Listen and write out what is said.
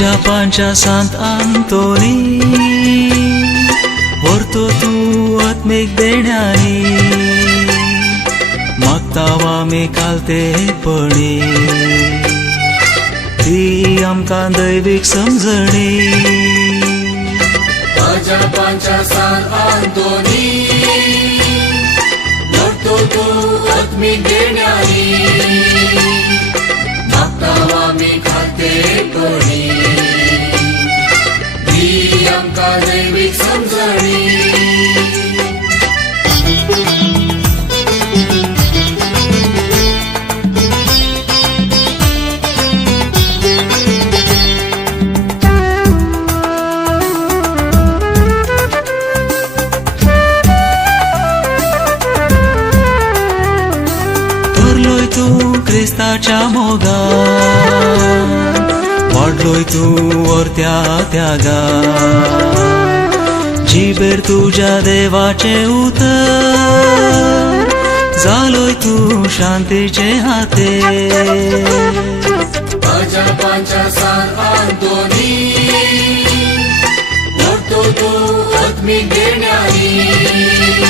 माझ्या पांच्या सांत आंतोनी व्हरतो तू आत्मिक देण्यानी मागतावा आमी कालतेपणी ती आमकां दैवीक समजणी माझ्या पांच्या सांत आंतोनी व्हरतो तू आत्मिक देण्यानी मागतावा आमी कालतेपणी ती आमकां दैवीक समजणी तू क्रिस्ताच्या मोगा वाढलोय तू वरत्या त्यागा जिबेर तुझ्या देवाचे उतर जालोय तू शांतीचे हाते माझ्या पांच्या सांत आंतोनी व्हरतो तू आत्मिक देण्यानी